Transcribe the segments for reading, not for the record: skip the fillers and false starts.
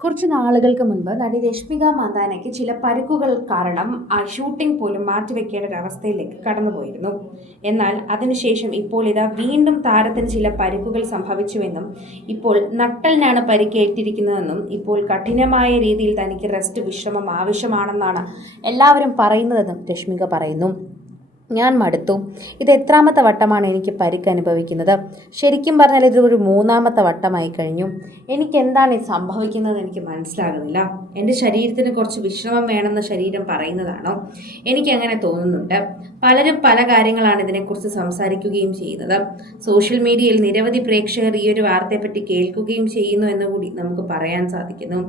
കുറച്ച് നാളുകൾക്ക് മുൻപ് നടി രശ്മിക മന്ദാനയ്ക്ക് ചില പരിക്കുകൾ കാരണം ഷൂട്ടിംഗ് പോലും മാറ്റിവെക്കേണ്ട ഒരു അവസ്ഥയിലേക്ക് കടന്നുപോയിരുന്നു. എന്നാൽ അതിനുശേഷം ഇപ്പോൾ ഇതാ വീണ്ടും താരത്തിന് ചില പരിക്കുകൾ സംഭവിച്ചുവെന്നും ഇപ്പോൾ നട്ടലിനാണ് പരിക്കേറ്റിരിക്കുന്നതെന്നും ഇപ്പോൾ കഠിനമായ രീതിയിൽ തനിക്ക് വിശ്രമം ആവശ്യമാണെന്നാണ് എല്ലാവരും പറയുന്നതെന്നും രശ്മിക പറയുന്നു. ഞാൻ മടുത്തു. ഇത് എത്രാമത്തെ വട്ടമാണ് എനിക്ക് പരിക്ക് അനുഭവിക്കുന്നത്? ശരിക്കും പറഞ്ഞാൽ ഇത് ഒരു മൂന്നാമത്തെ വട്ടമായി കഴിഞ്ഞു. എനിക്ക് എന്താണ് ഇത് സംഭവിക്കുന്നത് എനിക്ക് മനസ്സിലാകുന്നില്ല. എൻ്റെ ശരീരത്തിന് കുറച്ച് വിശ്രമം വേണമെന്ന് ശരീരം പറയുന്നതാണോ? എനിക്ക് അങ്ങനെ തോന്നുന്നുണ്ട്. പലരും പല കാര്യങ്ങളാണ് ഇതിനെക്കുറിച്ച് സംസാരിക്കുകയും ചെയ്യുന്നത്. സോഷ്യൽ മീഡിയയിൽ നിരവധി പ്രേക്ഷകർ ഈ ഒരു വാർത്തയെപ്പറ്റി കേൾക്കുകയും ചെയ്യുന്നു എന്ന് കൂടി നമുക്ക് പറയാൻ സാധിക്കുന്നു.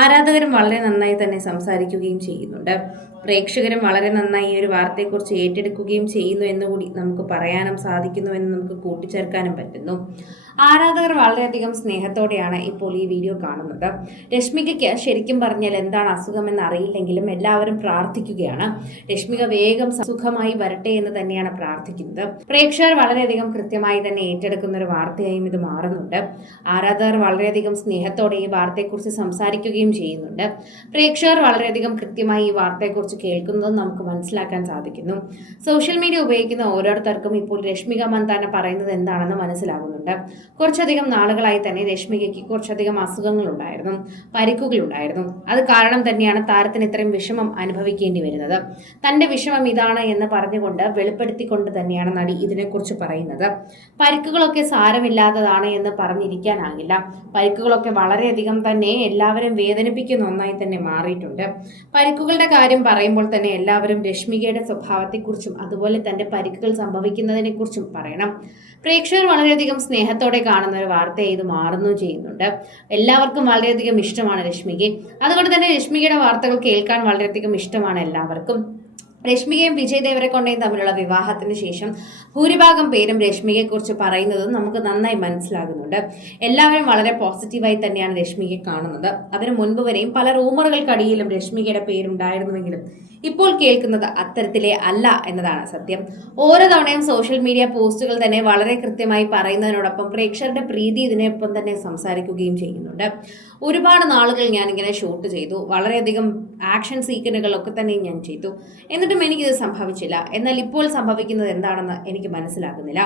ആരാധകരും വളരെ നന്നായി തന്നെ സംസാരിക്കുകയും ചെയ്യുന്നുണ്ട്. പ്രേക്ഷകരും വളരെ നന്നായി ഈ ഒരു വാർത്തയെക്കുറിച്ച് ഏറ്റെടുക്കുകയും ചെയ്യുന്നു എന്നുകൂടി നമുക്ക് പറയാനും സാധിക്കുന്നുവെന്ന് നമുക്ക് കൂട്ടിച്ചേർക്കാനും പറ്റുന്നു. ആരാധകർ വളരെയധികം സ്നേഹത്തോടെയാണ് ഇപ്പോൾ ഈ വീഡിയോ കാണുന്നത്. രശ്മികയ്ക്ക് ശരിക്കും പറഞ്ഞാൽ എന്താണ് അസുഖമെന്ന് അറിയില്ലെങ്കിലും എല്ലാവരും പ്രാർത്ഥിക്കുകയാണ്. രശ്മിക വേഗം സുഖമായി വരട്ടെ എന്ന് തന്നെയാണ് പ്രാർത്ഥിക്കുന്നത്. പ്രേക്ഷകർ വളരെയധികം കൃത്യമായി തന്നെ ഏറ്റെടുക്കുന്ന ഒരു വാർത്തയായും ഇത് മാറുന്നുണ്ട്. ആരാധകർ വളരെയധികം സ്നേഹത്തോടെ ഈ വാർത്തയെക്കുറിച്ച് സംസാരിക്കുകയും ചെയ്യുന്നുണ്ട്. പ്രേക്ഷകർ വളരെയധികം കൃത്യമായി ഈ വാർത്തയെക്കുറിച്ച് കേൾക്കുന്നതും നമുക്ക് മനസ്സിലാക്കാൻ സാധിക്കുന്നു. സോഷ്യൽ മീഡിയ ഉപയോഗിക്കുന്ന ഓരോരുത്തർക്കും ഇപ്പോൾ രശ്മിക മന്ദാന പറയുന്നത് എന്താണെന്ന് മനസ്സിലാകുന്നുണ്ട്. കുറച്ചധികം നാളുകളായി തന്നെ രശ്മികയ്ക്ക് കുറച്ചധികം അസുഖങ്ങളുണ്ടായിരുന്നു, പരിക്കുകളുണ്ടായിരുന്നു. അത് കാരണം തന്നെയാണ് താരത്തിന് ഇത്രയും വിഷമം അനുഭവിക്കേണ്ടി വരുന്നത്. തന്റെ വിഷമം ഇതാണ് എന്ന് പറഞ്ഞുകൊണ്ട് വെളിപ്പെടുത്തിക്കൊണ്ട് തന്നെയാണ് നടി ഇതിനെക്കുറിച്ച് പറയുന്നത്. പരിക്കുകളൊക്കെ സാരമില്ലാത്തതാണ് എന്ന് പറഞ്ഞിരിക്കാനാകില്ല. പരിക്കുകളൊക്കെ വളരെയധികം തന്നെ എല്ലാവരും വേദനിപ്പിക്കുന്ന ഒന്നായി തന്നെ മാറിയിട്ടുണ്ട്. പരിക്കുകളുടെ കാര്യം പറയുമ്പോൾ തന്നെ എല്ലാവരും രശ്മികയുടെ സ്വഭാവത്തെക്കുറിച്ചും അതുപോലെ തന്റെ പരിക്കുകൾ സംഭവിക്കുന്നതിനെക്കുറിച്ചും പറയണം. പ്രേക്ഷകർ വളരെയധികം സ്നേഹത്തോടെ കാണുന്ന ഒരു വാർത്തയെ ഇത് മാറുന്നു ചെയ്യുന്നുണ്ട്. എല്ലാവർക്കും വളരെയധികം ഇഷ്ടമാണ് രശ്മികയെ. അതുകൊണ്ട് തന്നെ രശ്മികയുടെ വാർത്തകൾ കേൾക്കാൻ വളരെയധികം ഇഷ്ടമാണ് എല്ലാവർക്കും. രശ്മികയും വിജയ് ദേവരകൊണ്ടയും തമ്മിലുള്ള വിവാഹത്തിന് ശേഷം ഭൂരിഭാഗം പേരും രശ്മികയെക്കുറിച്ച് പറയുന്നതും നമുക്ക് നന്നായി മനസ്സിലാകുന്നുണ്ട്. എല്ലാവരും വളരെ പോസിറ്റീവായി തന്നെയാണ് രശ്മികയെ കാണുന്നത്. അതിനു മുൻപ് വരെയും പല റൂമറുകൾക്കടിയിലും രശ്മികയുടെ പേരുണ്ടായിരുന്നുവെങ്കിലും ഇപ്പോൾ കേൾക്കുന്നത് അത്തരത്തിലെ അല്ല എന്നതാണ് സത്യം. ഓരോ തവണയും സോഷ്യൽ മീഡിയ പോസ്റ്റുകൾ തന്നെ വളരെ കൃത്യമായി പറയുന്നതിനോടൊപ്പം പ്രേക്ഷകരുടെ പ്രീതി ഇതിനൊപ്പം തന്നെ സംസാരിക്കുകയും ചെയ്യുന്നുണ്ട്. ഒരുപാട് നാളുകൾ ഞാനിങ്ങനെ ഷൂട്ട് ചെയ്തു, വളരെയധികം ആക്ഷൻ സീക്വൻസുകളൊക്കെ തന്നെ ഞാൻ ചെയ്തു. എന്നിട്ടും എനിക്കിത് സംഭവിച്ചില്ല. എന്നാൽ ഇപ്പോൾ സംഭവിക്കുന്നത് എന്താണെന്ന് എനിക്ക് മനസ്സിലാകുന്നില്ല.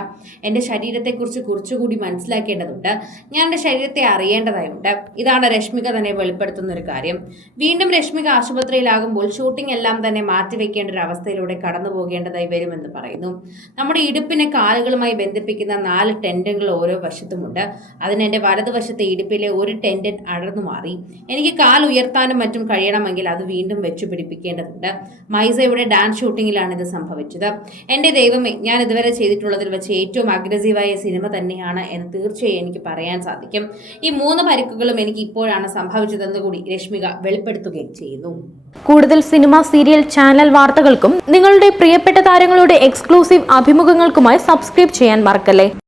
എൻ്റെ ശരീരത്തെക്കുറിച്ച് കുറച്ചുകൂടി മനസ്സിലാക്കേണ്ടതുണ്ട്. ഞാൻ എൻ്റെ ശരീരത്തെ അറിയേണ്ടതായുണ്ട്. ഇതാണ് രശ്മിക തന്നെ വെളിപ്പെടുത്തുന്ന ഒരു കാര്യം. വീണ്ടും രശ്മിക ആശുപത്രിയിലാകുമ്പോൾ ഷൂട്ടിംഗ് എല്ലാം തന്നെ മാറ്റിവെക്കേണ്ട ഒരു അവസ്ഥയിലൂടെ കടന്നു പോകേണ്ടതായി വരുമെന്ന് പറയുന്നു. നമ്മുടെ ഇടുപ്പിനെ കാലുകളുമായി ബന്ധിപ്പിക്കുന്ന 4 ടെൻഡനുകൾ ഓരോ വശത്തുമുണ്ട്. അതിന് എൻ്റെ വലതുവശത്തെ ഇടുപ്പിലെ ഒരു ടെൻഡൻ അടർന്നു മാറി. എനിക്ക് കാൽ ഉയർത്താനും മറ്റും കഴിയണമെങ്കിൽ അത് വീണ്ടും വെച്ചു പിടിപ്പിക്കേണ്ടതുണ്ട്. മൈസയുടെ ഡാൻസ് ഷൂട്ടിങ്ങിലാണ് ഇത് സംഭവിച്ചത്. എൻ്റെ ദൈവമേ, ഞാൻ ഇതുവരെ ചെയ്തിട്ടുള്ളതിൽ വെച്ച് ഏറ്റവും അഗ്രസീവായ സിനിമ തന്നെയാണ് എന്ന് തീർച്ചയായും എനിക്ക് പറയാൻ സാധിക്കും. ഈ 3 പരിക്കുകളും എനിക്ക് ഇപ്പോഴാണ് സംഭവിച്ചതെന്ന് കൂടി രശ്മിക വെളിപ്പെടുത്തുകയും ചെയ്യുന്നു. കൂടുതൽ സിനിമ, സീരിയൽ, ചാനൽ വാർത്തകൾക്കും നിങ്ങളുടെ പ്രിയപ്പെട്ട താരങ്ങളുടെ എക്സ്ക്ലൂസീവ് അഭിമുഖങ്ങൾക്കുമായി സബ്സ്ക്രൈബ് ചെയ്യാൻ മറക്കല്ലേ.